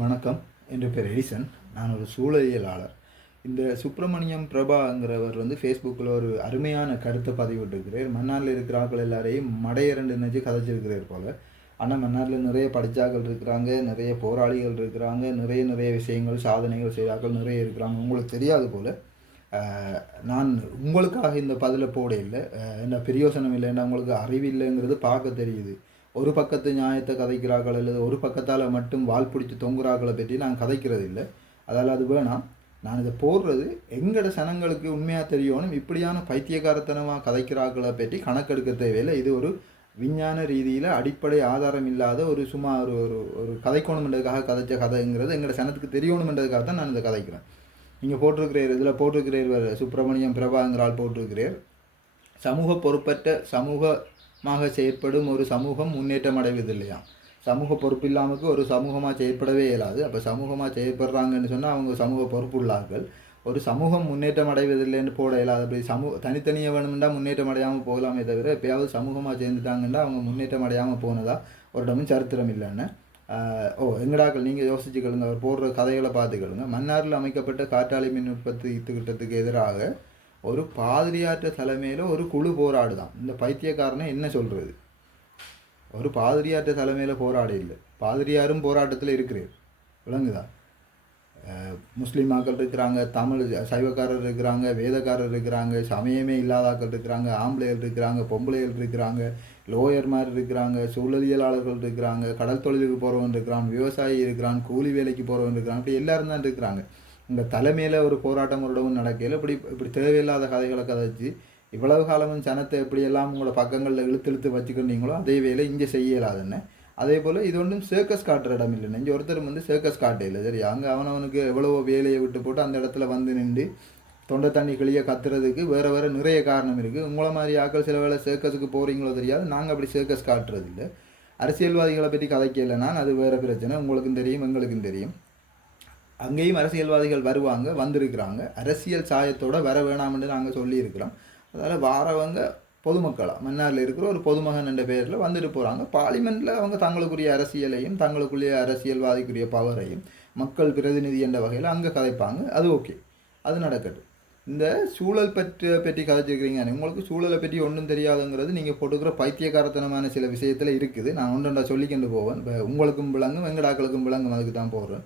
வணக்கம். என் பேர் எடிசன். நான் ஒரு சூழலியலாளர். இந்த சுப்பிரமணியம் பிரபாங்கிறவர் ஃபேஸ்புக்கில் ஒரு அருமையான கருத்தை பதிவிட்டிருக்கிறார். மன்னாரில் இருக்கிற ஆட்கள் எல்லாரையும் மடையரண்டு நினைச்சு கதைச்சிருக்கிறார் போல. ஆனால் மன்னாரில் நிறைய படித்தாக்கள் இருக்கிறாங்க, நிறைய போராளிகள் இருக்கிறாங்க, நிறைய விஷயங்கள் சாதனைகள் செய்தாக்கள் நிறைய இருக்கிறாங்க. உங்களுக்கு தெரியாது போல. நான் உங்களுக்காக இந்த பதிலை போட இல்லை, என்ன பிரயோசனம் இல்லைன்னா உங்களுக்கு அறிவில்லைங்கிறது பார்க்க தெரியுது. ஒரு பக்கத்து நியாயத்தை கதைக்கிறார்கள் அல்லது ஒரு பக்கத்தால் மட்டும் வால் பிடிச்சி தொங்குறாக்களை பற்றி நான் கதைக்கிறது இல்லை. அதால் அது வேணாம். நான் இதை போடுறது எங்களோட சனங்களுக்கு உண்மையாக தெரியணும். இப்படியான பைத்தியகாரத்தனமாக கதைக்கிறாக்களை பற்றி கணக்கெடுக்க தேவையில்லை. இது ஒரு விஞ்ஞான ரீதியில் அடிப்படை ஆதாரம் இல்லாத ஒரு சும்மா ஒரு ஒரு ஒரு கதைக்கணுமென்றதுக்காக கதைச்ச கதைங்கிறது எங்களோட சனத்துக்கு தெரியணுமென்றதுக்காக தான் நான் இதை கதைக்கிறேன். நீங்கள் போட்டிருக்கிறீர், இதில் போட்டிருக்கிறீர் சுப்பிரமணியம் பிரபாங்கிறால் போட்டிருக்கிறீர், சமூக பொறுப்பற்ற சமூகமாக செயற்படும் ஒரு சமூகம் முன்னேற்றம் அடைவதில்லையா? சமூக பொறுப்பு இல்லாமக்கு ஒரு சமூகமாக செயற்படவே இயலாது. அப்போ சமூகமாக செயற்படுறாங்கன்னு சொன்னால் அவங்க சமூக பொறுப்புள்ளார்கள். ஒரு சமூகம் முன்னேற்றம் அடைவதில்லைன்னு போட இயலாது. அப்படி தனித்தனியாக வேணும்னா முன்னேற்றம் அடையாமல் போகலாமே தவிர எப்பயாவது சமூகமாக சேர்ந்துட்டாங்கன்னா அவங்க முன்னேற்றம் அடையாமல் போனதா ஒரு இடமும் சரித்திரம் இல்லைன்னு. எங்கடாக்கள் நீங்கள் யோசிச்சுக்கலுங்க. அவர் போடுற கதைகளை பார்த்துக்கலுங்க. மன்னாரில் அமைக்கப்பட்ட காற்றாலை மின் உற்பத்தி திட்டத்துக்கு எதிராக ஒரு பாதிரியாற்ற தலைமையில் ஒரு குழு போராடுதான். இந்த பைத்தியக்காரனை என்ன சொல்கிறது? ஒரு பாதிரியாற்ற தலைமையில் போராட இல்லை, பாதிரியாரும் போராட்டத்தில் இருக்கிறார். விளங்குதா? முஸ்லீம் மக்கள் இருக்கிறாங்க, தமிழ் சைவக்காரர் இருக்கிறாங்க, வேதக்காரர் இருக்கிறாங்க, சமயமே இல்லாதாக்கள் இருக்கிறாங்க, ஆம்பளைகள் இருக்கிறாங்க, பொம்பளைகள் இருக்கிறாங்க, லோயர் மாதிரி இருக்கிறாங்க, சூழலியலாளர்கள் இருக்கிறாங்க, கடல் தொழிலுக்கு போகிறவன் இருக்கிறான், விவசாயி இருக்கிறான், கூலி வேலைக்கு போகிறவன் இருக்கிறான். இப்படி எல்லாரும் தான் இருக்கிறாங்க. இந்த தலைமையில் ஒரு போராட்டம் ஒரு இடமும் நடக்கையில் இப்படி தேவையில்லாத கதைகளை கதைச்சி இவ்வளவு காலமும் சனத்தை எப்படியெல்லாம் உங்களோட பக்கங்களில் இழுத்து வச்சுக்கிட்டீங்களோ அதே வேலை இங்கே செய்யலாதுன்னு. அதே போல் இது ஒன்றும் சர்க்கஸ் காட்டுற இடம் இல்லை. இங்கே ஒருத்தர் சர்க்கஸ் காட்ட இல்லை. சரி, அங்கே அவனவனுக்கு எவ்வளவோ வேலையை விட்டு போட்டு அந்த இடத்துல நின்று தொண்டை தண்ணி கிளிய கத்துறதுக்கு வேறு நிறைய காரணம் இருக்குது. உங்களை மாதிரி ஆக்கள் சில வேளை சர்க்கஸுக்கு போகிறீங்களோ தெரியாது. நாங்கள் அப்படி சர்க்கஸ் காட்டுறது இல்லை. அரசியல்வாதிகளை பற்றி கதைக்கலைன்னா அது வேறு பிரச்சனை. உங்களுக்கும் தெரியும், எங்களுக்கும் தெரியும். அங்கேயும் அரசியல்வாதிகள் வருவாங்க, வந்திருக்கிறாங்க. அரசியல் சாயத்தோடு வர வேணாம்னு நாங்கள் சொல்லியிருக்கிறோம். அதால் வாரவங்க பொதுமக்களாக மன்னாரில் இருக்கிற ஒரு பொதுமகன் என்ற பெயரில் வந்துட்டு போகிறாங்க. பார்லிமெண்ட்டில் அவங்க தங்களுக்குரிய அரசியலையும் தங்களுக்குரிய அரசியல்வாதிக்குரிய பவரையும் மக்கள் பிரதிநிதி என்ற வகையில் அங்கே கதைப்பாங்க. அது ஓகே, அது நடக்கட்டும். இந்த சூழல் பற்றி கதைச்சிருக்கிறீங்க. உங்களுக்கு சூழலை பற்றி ஒன்றும் தெரியாதுங்கிறது நீங்கள் போட்டுக்கிற பைத்தியகாரத்தனமான சில விஷயத்தில் இருக்குது. நான் ஒன்றுண்டா சொல்லிக்கொண்டு போவேன். இப்போ உங்களுக்கும் விளங்கும், வெங்கடாக்களுக்கும் விளங்கும், அதுக்கு தான் போடுறேன்.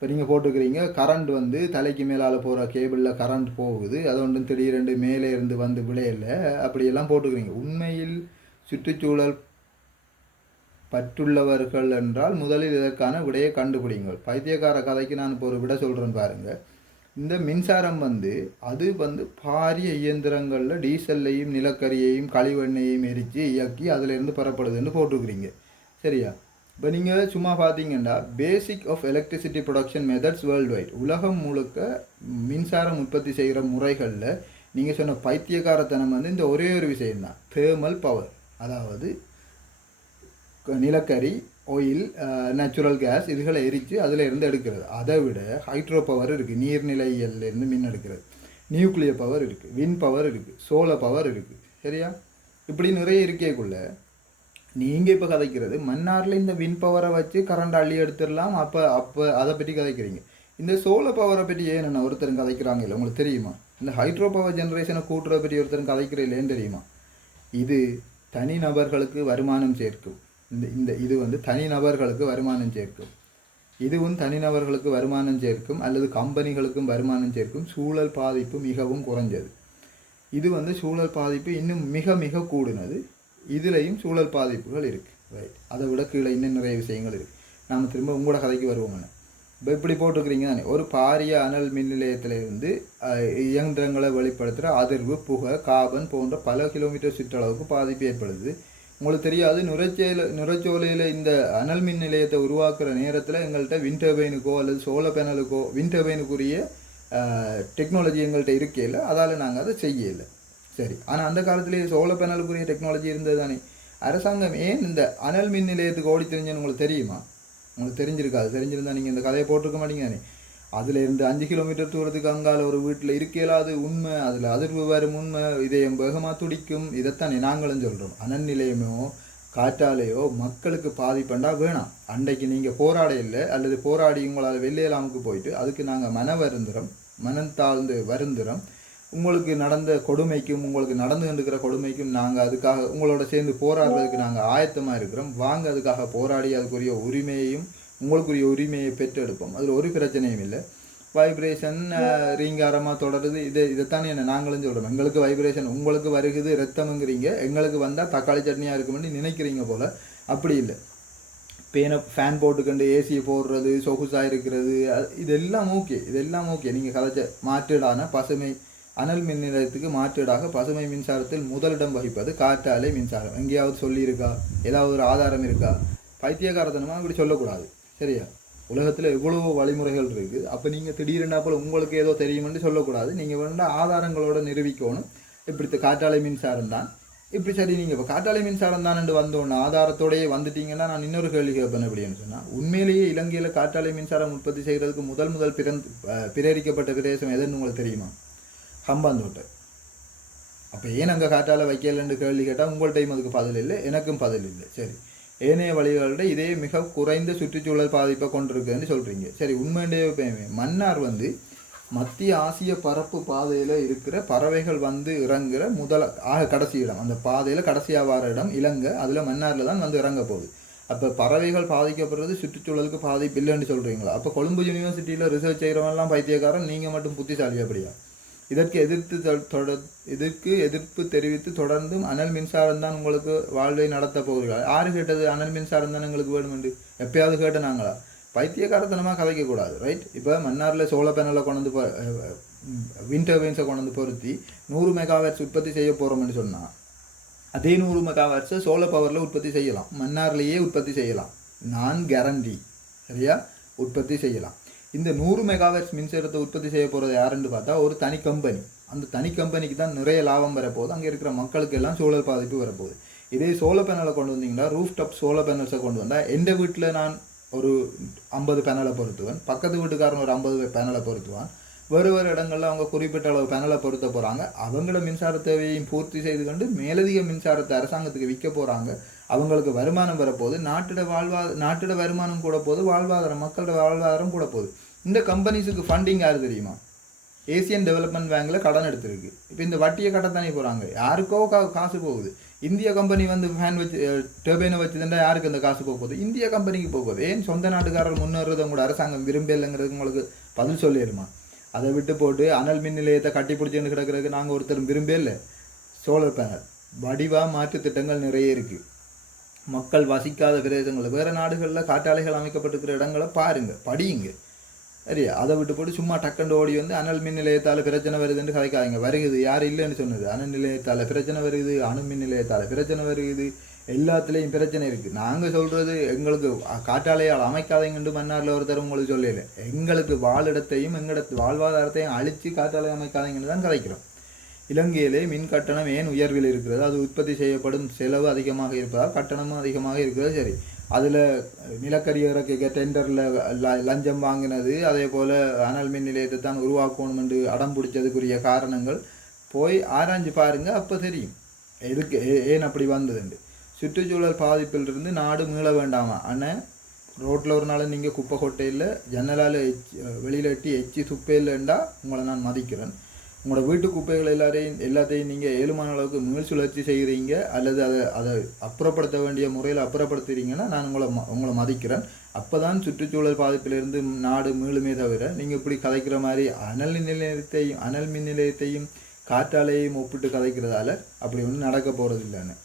இப்போ நீங்கள் போட்டுக்கிறீங்க கரண்ட் தலைக்கு மேலால் போகிற கேபிளில் கரண்ட் போகுது, அது ஒன்றும் திடீரெண்டு மேலே இருந்து விளையல, அப்படியெல்லாம் போட்டுக்கிறீங்க. உண்மையில் சுற்றுச்சூழல் பற்றுள்ளவர்கள் என்றால் முதலில் இதற்கான விடையை கண்டுபிடிங்கள். பைத்தியக்கார கதைக்கு நான் இப்போ ஒரு விட சொல்கிறேன் பாருங்கள். இந்த மின்சாரம் அது பாரிய இயந்திரங்களில் டீசல்லையும் நிலக்கரியையும் கழிவெண்ணையும் எரித்து இயக்கி அதிலிருந்து பெறப்படுதுன்னு போட்டுக்கிறீங்க. சரியா? இப்போ நீங்கள் சும்மா பார்த்தீங்கன்னா basic of electricity production methods worldwide, உலகம் முழுக்க மின்சாரம் உற்பத்தி செய்கிற முறைகளில் நீங்கள் சொன்ன பைத்தியக்காரத்தனம் இந்த ஒரே ஒரு விஷயம்தான், தேர்மல் பவர். அதாவது நிலக்கரி, ஆயில், நேச்சுரல் கேஸ் இதுகளை எரித்து அதில் இருந்து எடுக்கிறது. அதை விட ஹைட்ரோ பவர் இருக்குது, நீர்நிலையிலேருந்து மின் எடுக்கிறது. நியூக்ளியர் பவர் இருக்குது, வின் பவர் இருக்குது, சோலார் பவர் இருக்குது. சரியா? இப்படி நிறைய இருக்கேக்குள்ள நீங்கள் இப்போ கதைக்கிறது மன்னாரில் இந்த வின் பவரை வச்சு கரண்ட் அள்ளி எடுத்துடலாம். அப்போ அதை பற்றி கதைக்கிறீங்க. இந்த சோலார் பவரை பற்றி ஏன்னு ஒருத்தரும் கதைக்கிறாங்க இல்லை, உங்களுக்கு தெரியுமா? இந்த ஹைட்ரோ பவர் ஜென்ரேஷனை கூட்டுறதை பற்றி ஒருத்தரும் கதைக்கிற இல்லைன்னு தெரியுமா? இது தனிநபர்களுக்கு வருமானம் சேர்க்கும். இது தனிநபர்களுக்கு வருமானம் சேர்க்கும். இதுவும் தனிநபர்களுக்கு வருமானம் சேர்க்கும் அல்லது கம்பெனிகளுக்கும் வருமானம் சேர்க்கும். சூழல் பாதிப்பு மிகவும் குறைஞ்சது. இது சூழல் பாதிப்பு இன்னும் மிக மிக கூடுனது. இதுலேயும் சூழல் பாதிப்புகள் இருக்குது. ரைட், அதை விட கீழே இன்னும் நிறைய விஷயங்கள் இருக்குது. நாம் திரும்ப உங்களோட கதைக்கு வருவோங்கண்ணே. இப்போ இப்படி போட்டுருக்கிறீங்க தானே, ஒரு பாரிய அனல் மின் நிலையத்திலிருந்து இயந்திரங்களை வெளிப்படுத்துகிற அதிர்வு, புகை, கார்பன் போன்ற பல கிலோமீட்டர் சுற்றளவுக்கு பாதிப்பு ஏற்படுது. உங்களுக்கு தெரியாது, நுரைச்சோலையில் இந்த அனல் மின் நிலையத்தை உருவாக்குற நேரத்தில் எங்கள்கிட்ட விண்ட் டர்பைனுக்கோ அல்லது சோலார் பேனலுக்கோ விண்ட் டர்பைனுக்குரிய டெக்னாலஜி எங்கள்கிட்ட இருக்கையில், அதால் நாங்கள் அதை செய்யலை. சரி, ஆனால் அந்த காலத்திலேயே சோலார் பேனலுக்குரிய டெக்னாலஜி இருந்தது தானே. அரசாங்கம் ஏன் இந்த அனல் மின் நிலையத்துக்கு ஓடி தெரிஞ்சுன்னு உங்களுக்கு தெரியுமா? உங்களுக்கு தெரிஞ்சிருக்காது. தெரிஞ்சிருந்தா நீங்கள் இந்த கதையை போட்டிருக்க மாட்டீங்க தானே. அதில் இருந்து 5 கிலோமீட்டர் தூரத்துக்கு அங்கால ஒரு வீட்டில் இருக்கலாது உண்மை, அதில் அதிர்வு வரும் உண்மை, இதயம் வேகமாக துடிக்கும். இதைத்தானே நாங்களும் சொல்கிறோம். அனல் நிலையமோ காற்றாலேயோ மக்களுக்கு பாதிப்பண்டா வேணாம். அன்றைக்கு நீங்கள் போராட இல்லை அல்லது போராடி உங்களால் வெள்ளையலாமுக்கு போயிட்டு அதுக்கு நாங்கள் மனம் தாழ்ந்து வருந்துறோம். உங்களுக்கு நடந்த கொடுமைக்கும் உங்களுக்கு நடந்து கொண்டிருக்கிற கொடுமைக்கும் நாங்கள் அதுக்காக உங்களோட சேர்ந்து போராடுறதுக்கு நாங்கள் ஆயத்தமாக இருக்கிறோம். வாங்க அதுக்காக போராடி அதுக்குரிய உரிமையையும் உங்களுக்குரிய உரிமையை பெற்றெடுப்போம். அதில் ஒரு பிரச்சனையும் இல்லை. வைப்ரேஷன் ரீங்காரமாக தொடருது, இதைத்தானே என்ன நாங்களும் சொல்கிறோம். எங்களுக்கு வைப்ரேஷன் உங்களுக்கு வருகுது ரத்தம்ங்கிறீங்க, எங்களுக்கு வந்தால் தக்காளி சட்னியாக இருக்குமென்னு நினைக்கிறீங்க போல். அப்படி இல்லை. ஃபேன் போட்டுக்கண்டு ஏசியை போடுறது, சொகுசாக இருக்கிறது, இதெல்லாம் ஓகே. நீங்கள் கதைச்ச மாற்றீடான பசுமை அனல் மின் நிலையத்துக்கு மாற்றீடாக பசுமை மின்சாரத்தில் முதலிடம் வகிப்பது காற்றாலை மின்சாரம். எங்கேயாவது சொல்லியிருக்கா? ஏதாவது ஒரு ஆதாரம் இருக்கா? பைத்தியகாரத்தனமாக இப்படி சொல்லக்கூடாது. சரியா? உலகத்தில் எவ்வளோ வழிமுறைகள் இருக்குது. அப்போ நீங்கள் திடீரெண்டா போல் உங்களுக்கு ஏதோ தெரியுமென்று சொல்லக்கூடாது. நீங்கள் வேண்டாம் ஆதாரங்களோட நிரூபிக்கணும். இப்படி காற்றாலை மின்சாரம் தான் இப்படி. சரி, நீங்கள் இப்போ காற்றாலை மின்சாரம் தான் என்று வந்தோன்னு ஆதாரத்தோடையே வந்துட்டீங்கன்னா நான் இன்னொரு கேள்வி கேட்பேன். எப்படின்னு சொன்னால், உண்மையிலேயே இலங்கையில் காற்றாலை மின்சாரம் உற்பத்தி செய்கிறதுக்கு முதல் பிரேரிக்கப்பட்ட பிரதேசம் எதுன்னு உங்களுக்கு தெரியுமா? ஹம்பாந்தோட்டை. அப்போ ஏன் அங்கே காற்றாலை வைக்கலன்னு கேள்வி கேட்டால் உங்கள்கிட்டையும் அதுக்கு பதில் இல்லை, எனக்கும் பதில் இல்லை. சரி, ஏனைய வழிகளோட இதே மிக குறைந்த சுற்றுச்சூழல் பாதிப்பை கொண்டிருக்குதுன்னு சொல்கிறீங்க. சரி, உண்மையிலேயே மன்னார் மத்திய ஆசிய பரப்பு பாதையில் இருக்கிற பறவைகள் இறங்குற கடைசி இடம். அந்த பாதையில் கடைசியாக வர இடம் இலங்கை. அதில் மன்னாரில் தான் இறங்க போகுது. அப்போ பறவைகள் பாதிக்கப்படுறது சுற்றுச்சூழலுக்கு பாதிப்பு இல்லைன்னு சொல்கிறீங்களா? அப்போ கொழும்பு யூனிவர்சிட்டியில் ரிசர்ச் செய்கிறவங்கலாம் பைத்தியக்காரன், நீங்கள் மட்டும் புத்திசாலி அப்படியா? இதற்கு எதிர்ப்பு தெரிவித்து தொடர்ந்தும் அனல் மின்சாரம் தான் உங்களுக்கு வாழ்வை நடத்த போகிறீர்கள். யாரு கேட்டது அனல் மின்சாரம் தான் எங்களுக்கு வேணுமெண்டு? எப்பயாவது கேட்ட நாங்களா? பைத்தியக்காரத்தனமாக கதைக்கக்கூடாது. ரைட்? இப்போ மன்னாரில் சோலார் பேனலை கொண்டு விண்ட் டர்பைன்ஸை கொண்டு பொருத்தி 100 மெகாவாட்ஸ் உற்பத்தி செய்ய போகிறோம்னு சொன்னால், அதே 100 மெகாவாட்ஸை சோலார் பவரில் உற்பத்தி செய்யலாம். மன்னார்லேயே உற்பத்தி செய்யலாம். நான் கேரண்டி. சரியா? உற்பத்தி செய்யலாம். இந்த 100 மெகாவாட்ஸ் மின்சாரத்தை உற்பத்தி செய்ய போகிறது யாருன்னு பார்த்தா ஒரு தனி கம்பெனி. அந்த தனி கம்பெனிக்கு தான் நிறைய லாபம் வரப்போகுது. அங்கே இருக்கிற மக்களுக்கு எல்லாம் சோலார் பாதிப்பு வரப்போகுது. இதே சோலார் பேனலை கொண்டு வந்தீங்கன்னா, ரூஃப் டாப் சோலார் பேனல்ஸை கொண்டு வந்தால், எந்த வீட்டில் நான் ஒரு 50 பேனலை பொருத்துவேன், பக்கத்து வீட்டுக்காரன் ஒரு 50 பேனலை பொருத்துவான். வேறு இடங்களில் அவங்க குறிப்பிட்ட அளவு பேனலை பொருத்த போகிறாங்க. அவங்களோட மின்சார தேவையையும் பூர்த்தி செய்து கொண்டு மேலதிக மின்சாரத்தை அரசாங்கத்துக்கு விற்க போகிறாங்க. அவங்களுக்கு வருமானம் வரப்போகுது. நாட்டோட வருமானம் கூட போகுது, வாழ்வாதாரம் மக்களோட வாழ்வாதாரம் கூட போகுது. இந்த கம்பெனிஸுக்கு ஃபண்டிங் யார் தெரியுமா? ஏசியன் டெவலப்மெண்ட் பேங்கில் கடன் எடுத்திருக்கு. இப்போ இந்த வட்டியை கட்டத்தானே போகிறாங்க. யாருக்கோ காசு போகுது. இந்திய கம்பெனி ஃபேன் வச்சு டர்பைனை வச்சுதுண்டா யாருக்கு அந்த காசு போகுது? இந்திய கம்பெனிக்கு போகுது. ஏன் சொந்த நாட்டுக்காரர்கள் முன்னேறது உங்களோட அரசாங்கம் விரும்பலைங்கிறது உங்களுக்கு பதில் சொல்லிடுமா? அதை விட்டு போட்டு அனல் மின் நிலையத்தை கட்டி பிடிச்சின்னு கிடக்கிறதுக்கு நாங்கள் ஒருத்தரும் விரும்பல. சோலார் பேனல் வடிவாக மாற்று திட்டங்கள் நிறைய இருக்குது. மக்கள் வசிக்காத பிரதேசங்கள், வேறு நாடுகளில் காற்றாலைகள் அமைக்கப்பட்டிருக்கிற இடங்களை பாருங்கள், படியுங்க. சரியா? அதை விட்டு போட்டு சும்மா டக்கண்டு ஓடி அனல் மின் நிலையத்தால் பிரச்சனை வருதுன்னு கதைக்காதீங்க. வருகுது, யார் இல்லைன்னு சொன்னது? அனல் நிலையத்தால் பிரச்சனை வருது, அணு மின் நிலையத்தால் பிரச்சனை வருகுது, எல்லாத்துலேயும் பிரச்சனை இருக்குது. நாங்கள் சொல்கிறது எங்களுக்கு காற்றாலையால் அமைக்காதீங்கன்னு மன்னாரில் ஒருத்தர் உங்களுக்கு சொல்லலை. எங்களுக்கு வாழிடத்தையும் எங்களோட வாழ்வாதாரத்தையும் அழித்து காற்றாலை அமைக்காதீங்கன்னு தான் கதைக்கிறோம். இலங்கையிலே மின் கட்டணம் ஏன் உயர்வில் இருக்கிறது? அது உற்பத்தி செய்யப்படும் செலவு அதிகமாக இருப்பதால் கட்டணமும் அதிகமாக இருக்கிறது. சரி, அதில் நிலக்கரி இறக்க டெண்டரில் லஞ்சம் வாங்கினது, அதே போல் அனல் மின் நிலையத்தை தான் உருவாக்கணும் என்று அடம் பிடிச்சதுக்குரிய காரணங்கள் போய் ஆராய்ஞ்சு பாருங்கள். அப்போ தெரியும் ஏன் அப்படி வந்ததுண்டு. சுற்றுச்சூழல் பாதிப்பிலிருந்து நாடு மீள வேண்டாமா? ஆனால் ரோட்டில் ஒரு நாள் நீங்கள் குப்பை கொட்டையில் ஜன்னலால் வெளியில் எட்டி எச்சி துப்பையில்லைண்டா உங்களை நான் மதிக்கிறேன். உங்களோட வீட்டு குப்பைகள் எல்லாத்தையும் நீங்கள் ஏழுமான அளவுக்கு மீள் சுழற்சி செய்கிறீங்க அல்லது அதை அப்புறப்படுத்த வேண்டிய முறையில் அப்புறப்படுத்துகிறீங்கன்னா நான் உங்களை மதிக்கிறேன். அப்போ தான் சுற்றுச்சூழல் பாதிப்பிலிருந்து நாடு மீளுமே தவிர நீங்கள் இப்படி கதைக்கிற மாதிரி அனல் மின் நிலையத்தையும் காற்றாலையையும் ஒப்பிட்டு கதைக்கிறதால அப்படி ஒன்றும் நடக்க போகிறது இல்லைன்னு.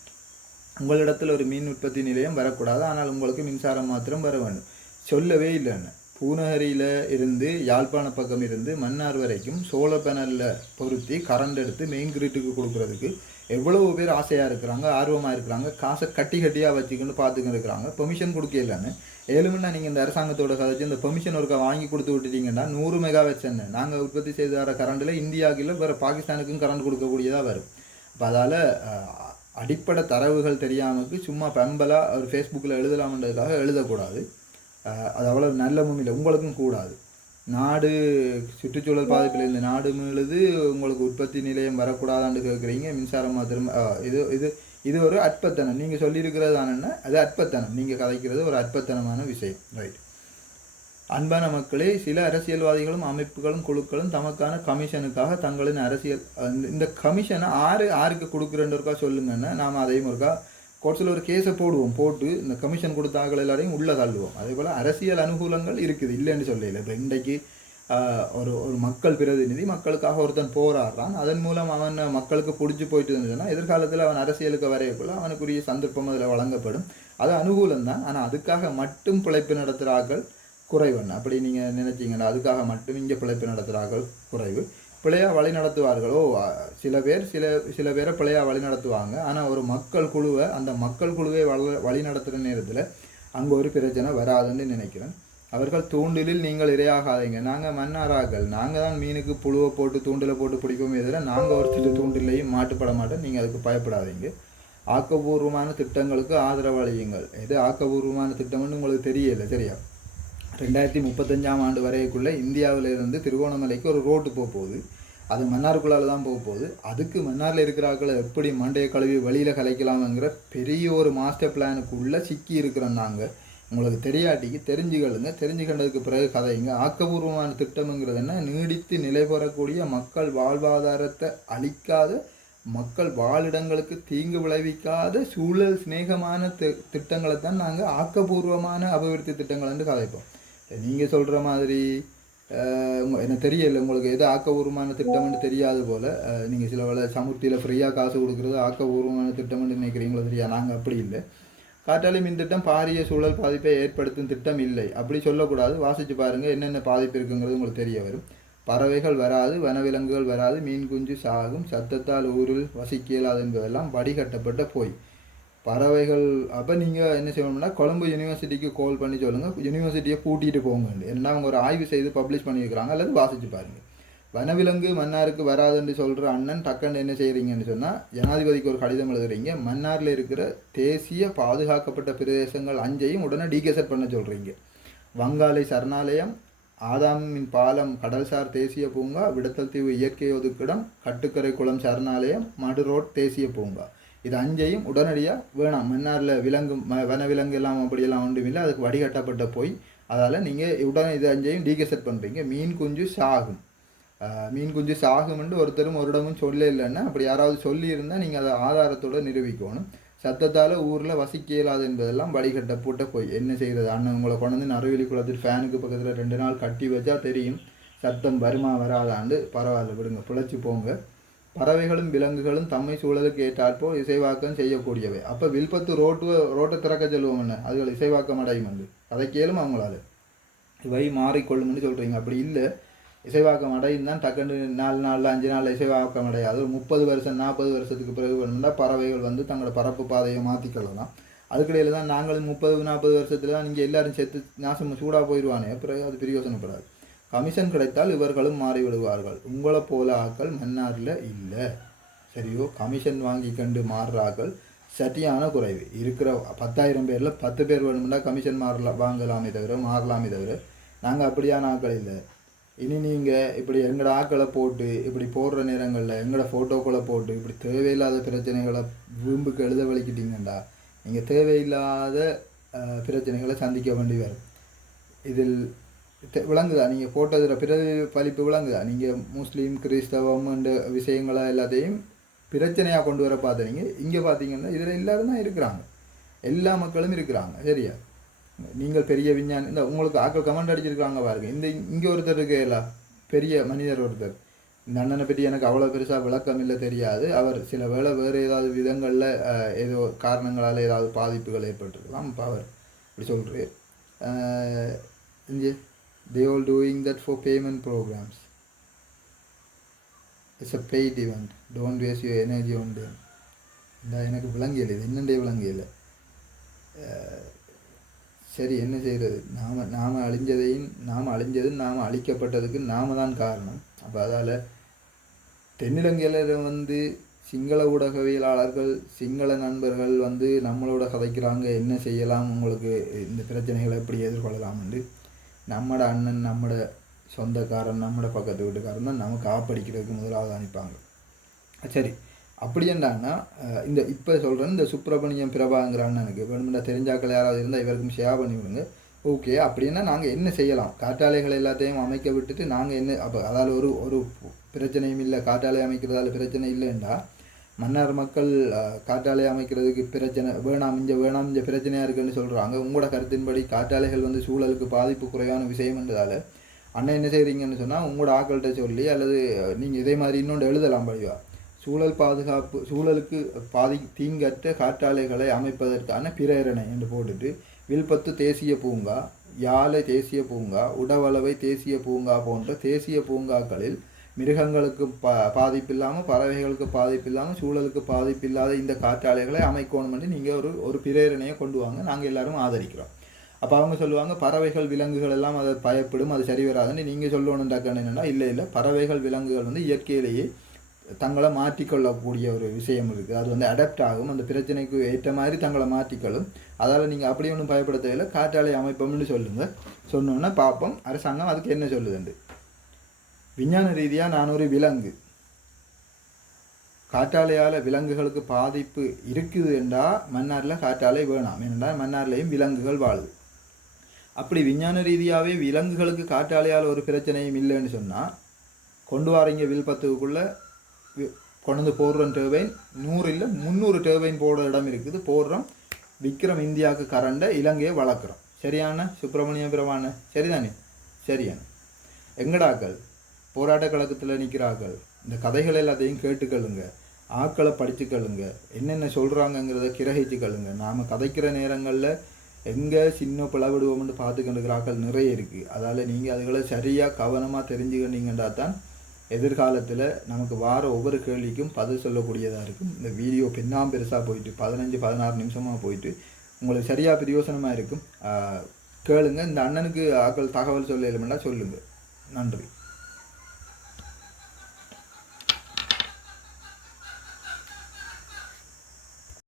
உங்களிடத்தில் ஒரு மின் உற்பத்தி நிலையம் வரக்கூடாது, ஆனால் உங்களுக்கு மின்சாரம் மாத்திரம் வர வேண்டும். சொல்லவே இல்லைன்னு. பூநகரியில் இருந்து யாழ்ப்பாண பக்கம் இருந்து மன்னார் வரைக்கும் சோலார் பேனலில் பொருத்தி கரண்ட் எடுத்து மெயின் கிரிட்டுக்கு கொடுக்குறதுக்கு எவ்வளவு பேர் ஆசையாக இருக்கிறாங்க, ஆர்வமாக இருக்கிறாங்க, காசை கட்டியாக வச்சுக்கின்னு பார்த்துக்கிட்டு இருக்கிறாங்க. பெர்மிஷன் கொடுக்கலன்னு 7 மணி நீங்கள் இந்த அரசாங்கத்தோட கதைச்சு இந்த பெர்மிஷன் ஒருக்கா வாங்கி கொடுத்து விட்டுட்டீங்கன்னா 100 மெகாவாட்ஸ் என்ன நாங்கள் உற்பத்தி செய்து வர கரண்டில் இந்தியாவில் வேறு பாகிஸ்தானுக்கும் கரண்ட் கொடுக்கக்கூடியதாக வரும். அப்போ அதால் அடிப்படை தரவுகள் தெரியாமக்கு சும்மா பெம்பலாக ஒரு ஃபேஸ்புக்கில் எழுதலாம்ன்றதுக்காக எழுதக்கூடாது. அது அவ்வளோ நல்லமும் இல்லை, உங்களுக்கும் கூடாது. நாடு சுற்றுச்சூழல் பாதிப்பில் இந்த நாடு மீளுது, உங்களுக்கு உற்பத்தி நிலையம் வரக்கூடாதான்னு கேட்குறீங்க. மின்சாரம் மாத்திரம் இது ஒரு அற்பத்தனம். நீங்கள் சொல்லியிருக்கிறது தானே, அது அற்பத்தனம். நீங்கள் கதைக்கிறது ஒரு அற்பத்தனமான விஷயம். ரைட். அன்பான மக்களே, சில அரசியல்வாதிகளும் அமைப்புகளும் குழுக்களும் தமக்கான கமிஷனுக்காக தங்களின் அரசியல் இந்த கமிஷனை ஆருக்கு கொடுக்குறேன்றக்கா சொல்லுங்கன்னா நாம் அதையும் ஒருக்கா கோர்ட்ஸில் ஒரு கேஸை போட்டு இந்த கமிஷன் கொடுத்தார்கள் எல்லாரையும் உள்ளே தள்ளுவோம். அதே போல் அரசியல் அனுகூலங்கள் இருக்குது, இல்லைன்னு சொல்லல. இப்போ இன்றைக்கு ஒரு மக்கள் பிரதிநிதி மக்களுக்காக ஒருத்தன் போராடுறான், அதன் மூலம் அவன் மக்களுக்கு பிடிச்சி போயிட்டு இருந்துச்சுன்னா எதிர்காலத்தில் அவன் அரசியலுக்கு வரையக்குள்ள அவனுக்குரிய சந்தர்ப்பம் அதில் வழங்கப்படும். அது அனுகூலம் தான். ஆனால் அதுக்காக மட்டும் பிழைப்பு நடத்துகிறார்கள் குறைவன். அப்படி நீங்கள் நினைச்சிங்கன்னா அதுக்காக மட்டும் இங்கே பிழைப்பு நடத்துகிறார்கள் குறைவு. பிழையாக வழி நடத்துவார்களோ சில பேரை பிழையாக வழி நடத்துவாங்க. ஆனால் ஒரு மக்கள் குழுவை அந்த மக்கள் குழுவை வழி நடத்துகிற நேரத்தில் அங்கே ஒரு பிரச்சனை வராதுன்னு நினைக்கிறேன். அவர்கள் தூண்டிலில் நீங்கள் இரையாகாதீங்க. நாங்கள் மன்னாராக்கள், நாங்கள் தான் மீனுக்கு புழுவை போட்டு தூண்டில் போட்டு பிடிப்போமே எதிர நாங்கள் ஒரு சில தூண்டிலையும் மாட்டுப்பட மாட்டோம். நீங்கள் அதுக்கு பயப்படாதீங்க. ஆக்கப்பூர்வமான திட்டங்களுக்கு ஆதரவு அளியுங்கள். எது ஆக்கப்பூர்வமான திட்டம்னு உங்களுக்கு தெரியலை, சரியா? 2035 வரைக்குள்ளே இந்தியாவிலிருந்து திருகோணமலைக்கு ஒரு ரோட்டு போகுது. அது மன்னாருக்குள்ளால் தான் போகுது. அதுக்கு மன்னாரில் இருக்கிறாக்களை எப்படி மண்டைய கழுவி வெளியில் கலைக்கலாம்ங்கிற பெரிய ஒரு மாஸ்டர் பிளானுக்குள்ளே சிக்கி இருக்கிறோம் நாங்கள். உங்களுக்கு தெரியாட்டிக்கு தெரிஞ்சுக்கண்டதுக்கு பிறகு கதைங்க. ஆக்கப்பூர்வமான திட்டம்ங்கிறது என்ன? நீடித்து நிலை பெறக்கூடிய மக்கள் வாழ்வாதாரத்தை அளிக்காத, மக்கள் வாழிடங்களுக்கு தீங்கு விளைவிக்காத சூழல் சிநேகமான திட்டங்களை தான் நாங்கள் ஆக்கப்பூர்வமான அபிவிருத்தி திட்டங்கள் கதைப்போம். நீங்கள் சொல்கிற மாதிரி எனக்கு தெரியலை, உங்களுக்கு எது ஆக்கப்பூர்வமான திட்டம்னு தெரியாது போல். நீங்கள் சில வேளை சமுர்த்தியில் ஃப்ரீயாக காசு கொடுக்குறது ஆக்கப்பூர்வமான திட்டம்னு நினைக்கிறீங்களோ தெரியா? நாங்கள் அப்படி இல்லை. காற்றாலை மின் திட்டம் பாரிய சூழல் பாதிப்பை ஏற்படுத்தும் திட்டம் இல்லை, அப்படி சொல்லக்கூடாது. வாசித்து பாருங்கள் என்னென்ன பாதிப்பு இருக்குங்கிறது உங்களுக்கு தெரிய வரும். பறவைகள் வராது, வனவிலங்குகள் வராது, மீன் குஞ்சு சாகும், சத்தத்தால் ஊரில் வசிக்க இயலாது என்பதெல்லாம் வடிகட்டப்பட்ட போய். பறவைகள் அப்போ நீங்கள் என்ன செய்யணும்னா கொழும்பு யூனிவர்சிட்டிக்கு கால் பண்ணி சொல்லுங்கள், யூனிவர்சிட்டியை கூட்டிகிட்டு போங்க. ஏன்னா அவங்க ஒரு ஆய்வு செய்து பப்ளிஷ் பண்ணியிருக்கிறாங்க, அல்லது வாசித்து பாருங்கள். வனவிலங்கு மன்னாருக்கு வராதுன்னு சொல்கிற அண்ணன் டக்குன்னு என்ன செய்கிறீங்கன்னு சொன்னால் ஜனாதிபதிக்கு ஒரு கடிதம் எழுதுறீங்க. மன்னாரில் இருக்கிற தேசிய பாதுகாக்கப்பட்ட பிரதேசங்கள் 5ஐயும் உடனே டீகெசட் பண்ண சொல்கிறீங்க. வங்காளை சரணாலயம், ஆதாமின் பாலம் கடல்சார் தேசிய பூங்கா, விடத்தல் தீவு இயற்கை ஒதுக்கிடம், கட்டுக்கரை குளம் சரணாலயம், மடு ரோட் தேசிய பூங்கா, இது 5ஐயும் உடனடியாக வேணாம். மன்னாரில் விலங்கு வனவிலங்கு எல்லாம் அப்படியெல்லாம் ஒன்றும் இல்லை, அதுக்கு வடிகட்டப்பட்ட போய். அதால் நீங்கள் உடனே இது 5ஐயும் டீகெசட் பண்ணுறீங்க. மீன் குஞ்சு சாகும்னு ஒருத்தரும் ஒரு இடமும் சொல்ல இல்லைன்னா அப்படி யாராவது சொல்லியிருந்தால் நீங்கள் அதை ஆதாரத்தோடு நிரூபிக்கணும். சத்தத்தால் ஊரில் வசிக்க இயலாது என்பதெல்லாம் வடிகட்டப்பட்ட போய். என்ன செய்கிறது? அண்ணன் உங்களை கொண்டு வந்து நறுவெளி குளத்தில் ஃபேனுக்கு பக்கத்தில் 2 நாள் கட்டி வச்சா தெரியும் சத்தம் வருமா வராதாண்டு. பரவாயில்ல, விடுங்க, பிழைச்சி போங்க. பறவைகளும் விலங்குகளும் தம்மை சூழலுக்கு ஏற்றாற்போல் இசைவாக்கம் செய்யக்கூடியவை. அப்போ வில்பத்து ரோட்டை திறக்க சொல்லுவோம்னு அதுகள் இசைவாக்கம் அடையும் வந்து அதை கேளும் அவங்களால. இவை மாறிக்கொள்ளும்னு சொல்கிறீங்க. அப்படி இல்லை, இசைவாக்கம் அடையும் தான். டக்குன்னு 4 நாளில் 5 நாளில் இசைவாக்கம் அடையாது. ஒரு 30 வருஷம் 40 வருஷத்துக்கு பிறகு வேணும்னா பறவைகள் வந்து தங்களோட பரப்பு பாதையை மாற்றிக்கொள்ளலாம். அதுக்கிடையில் தான் நாங்களும் 30-40 வருஷத்துல தான் நீங்கள் எல்லோரும் செத்து நாசம் சூடாக போயிடுவானே, பிறகு அது பிரயோசனப்படாது. கமிஷன் கிடைத்தால் இவர்களும் மாறிவிடுவார்கள். உங்களை போல ஆக்கள் மன்னாரில் இல்லை, சரியோ? கமிஷன் வாங்கி கண்டு மாறுறாக்கள் சட்டியான குறைவு. இருக்கிற 10,000 பேரில் 10 பேர் வேணும்னா கமிஷன் வாங்கலாமே தவிர மாறலாமே தவிர நாங்கள் அப்படியான ஆக்கள் இல்லை. இனி நீங்கள் இப்படி எங்களோட ஆக்களை போட்டு இப்படி போடுற நேரங்களில் எங்களோட ஃபோட்டோக்களை போட்டு இப்படி தேவையில்லாத பிரச்சனைகளை வீம்புக்கு எழுத வலிக்கிட்டீங்கண்டா நீங்கள் தேவையில்லாத பிரச்சனைகளை சந்திக்க வேண்டி வரும். இதில் விளங்குதா? நீங்கள் போட்டதில் பிரதிபலிப்பு விளங்குதா? நீங்கள் முஸ்லீம் கிறிஸ்தவம் என்ற விஷயங்களை எல்லாத்தையும் பிரச்சனையாக கொண்டு வர பார்த்தீங்க. இங்கே பார்த்தீங்கன்னா இதில் எல்லோரும் தான் இருக்கிறாங்க, எல்லா மக்களும் இருக்கிறாங்க, சரியா? நீங்கள் பெரிய விஞ்ஞானி இந்த உங்களுக்கு ஆக்கள் கமெண்ட் அடிச்சிருக்காங்க பாருங்க. இங்கே ஒருத்தர் இருக்கல, பெரிய மனிதர் ஒருத்தர். இந்த அண்ணனை பற்றி எனக்கு அவ்வளோ பெருசாக விளக்கம் இல்லை, தெரியாது. அவர் சில வேளை வேறு ஏதாவது விதங்களில் ஏதோ காரணங்களால் ஏதாவது பாதிப்புகள் ஏற்பட்டிருக்கலாம். இப்போ அவர் இப்படி சொல்கிறேன், இங்கே they all doing that for payment programs. It's a paid event, don't waste your energy on them. இந்த எனக்கு விளங்கியலை, இது என்னண்டே விளங்கியலை. சரி, என்ன செய்கிறது? நாம் அழிஞ்சதும் நாம் அழிக்கப்பட்டதுக்கு நாம தான் காரணம். அப்போ அதால் தென்னிலங்கையில் வந்து சிங்கள ஊடகவியலாளர்கள் சிங்கள நண்பர்கள் வந்து நம்மளோட கதைக்கிறாங்க, என்ன செய்யலாம், உங்களுக்கு இந்த பிரச்சனைகளை எப்படி எதிர்கொள்ளலாம்னு. நம்மட அண்ணன், நம்மட சொந்தக்காரன், நம்மட பக்கத்து வீட்டுக்காரன் தான் நமக்கு ஆப்படிக்கிறதுக்கு முதலாவது அனுப்பாங்க. சரி, அப்படி என்னன்னா இந்த இப்போ சொல்கிறேன் இந்த சுப்பிரமணியம் பிரபாங்கிற அண்ணனுக்கு வேணுமெண்டா தெரிஞ்சாக்கள் யாராவது இருந்தால் இவருக்கும் ஷேர் பண்ணி விடுங்க. ஓகே, அப்படின்னா நாங்கள் என்ன செய்யலாம்? காற்றாலைகள் எல்லாத்தையும் அமைக்க விட்டுட்டு நாங்கள் என்ன அப்போ அதால் ஒரு பிரச்சனையும் இல்லை, காற்றாலை அமைக்கிறதால பிரச்சனை இல்லைண்டா மன்னார் மக்கள் காற்றாலை அமைக்கிறதுக்கு பிரச்சனை வேணாம் இங்கே பிரச்சனையாக இருக்குன்னு சொல்கிறாங்க. உங்களோட கருத்தின்படி காற்றாலைகள் வந்து சூழலுக்கு பாதிப்பு குறைவான விஷயம்ன்றதால அண்ணன் என்ன செய்கிறீங்கன்னு சொன்னால் உங்களோட ஆக்கள்கிட்ட சொல்லி அல்லது நீங்கள் இதே மாதிரி இன்னொன்று எழுதலாம் படிவா, சூழல் பாதுகாப்பு சூழலுக்கு தீங்கற்ற காற்றாலைகளை அமைப்பதற்கான பிரேரணை என்று போட்டுட்டு வில்பத்து தேசிய பூங்கா, யாழை தேசிய பூங்கா, உடவளவை தேசிய பூங்கா போன்ற தேசிய பூங்காக்களில் மிருகங்களுக்கு பாதிப்பில்லாமல், பறவைகளுக்கு பாதிப்பில்லாமல், சூழலுக்கு பாதிப்பில்லாத இந்த காற்றாலைகளை அமைக்கணும் என்று நீங்கள் ஒரு பிரேரணையை கொண்டு வாங்க, நாங்கள் எல்லாரும் ஆதரிக்கிறோம். அப்போ அவங்க சொல்லுவாங்க பறவைகள் விலங்குகள் எல்லாம் அதை பயப்படும், அது சரி வராதுன்னு நீங்கள் சொல்லணுன்றாக்க என்னென்னா இல்லை பறவைகள் விலங்குகள் வந்து இயற்கையிலேயே தங்களை மாற்றிக்கொள்ளக்கூடிய ஒரு விஷயம் இருக்குது. அது வந்து அடாப்ட் ஆகும், அந்த பிரச்சனைக்கு ஏற்ற மாதிரி தங்களை மாற்றிக்கொள்ளும். அதால் நீங்கள் அப்படி ஒன்றும் பயப்பட தேவையில்லை, காற்றாலை அமைப்போம்னு சொல்லுங்கள். சொன்னோன்னா பார்ப்போம் அரசாங்கம் அதுக்கு என்ன சொல்லுதுண்டு. விஞ்ஞான ரீதியாக நான் ஒரு விலங்கு, காற்றாலையால் விலங்குகளுக்கு பாதிப்பு இருக்குது என்றால் மன்னாரில் காற்றாலை வேணாம், ஏனென்றால் மன்னார்லேயும் விலங்குகள் வாழுது. அப்படி விஞ்ஞான ரீதியாகவே விலங்குகளுக்கு காற்றாலையால் ஒரு பிரச்சனையும் இல்லைன்னு சொன்னால் கொண்டு வரீங்க வில்பத்துக்குள்ளே கொண்டு போடுறோம் டர்பைன் 100 இல்லை 300 டர்பைன் போடுற இடம் இருக்குது, போடுறோம், விற்கிறோம், இந்தியாவுக்கு கரண்டை, இலங்கையை வளர்க்குறோம். சரியான சுப்பிரமணியம் பிரபான சரிதானே? சரியான எங்கடாக்கள் போராட்ட கழகத்தில் நிற்கிறார்கள், இந்த கதைகள் எல்லாத்தையும் கேட்டுக்கொள்ளுங்க, ஆக்களை படிச்சுக்கொள்ளுங்க, என்னென்ன சொல்கிறாங்கங்கிறத கிரகிச்சுக்கொள்ளுங்க. நாம் கதைக்கிற நேரங்களில் எங்கே சின்ன பிளவிடுவோம்னு பார்த்துக்கிட்டு ஆக்கள் நிறைய இருக்குது. அதால் நீங்கள் அதுகளை சரியாக கவனமாக தெரிஞ்சுக்கிட்டீங்கன்னா தான் எதிர்காலத்தில் நமக்கு வார ஒவ்வொரு கேள்விக்கும் பதில் சொல்லக்கூடியதாக இருக்கும். இந்த வீடியோ பெருசாக போயிட்டு 15-16 நிமிஷமாக போயிட்டு உங்களுக்கு சரியாக பிரயோசனமாக இருக்கும். கேளுங்க. இந்த அண்ணனுக்கு ஆக்கள் தகவல் சொல்ல இல்லைன்னா சொல்லுங்கள். நன்றி.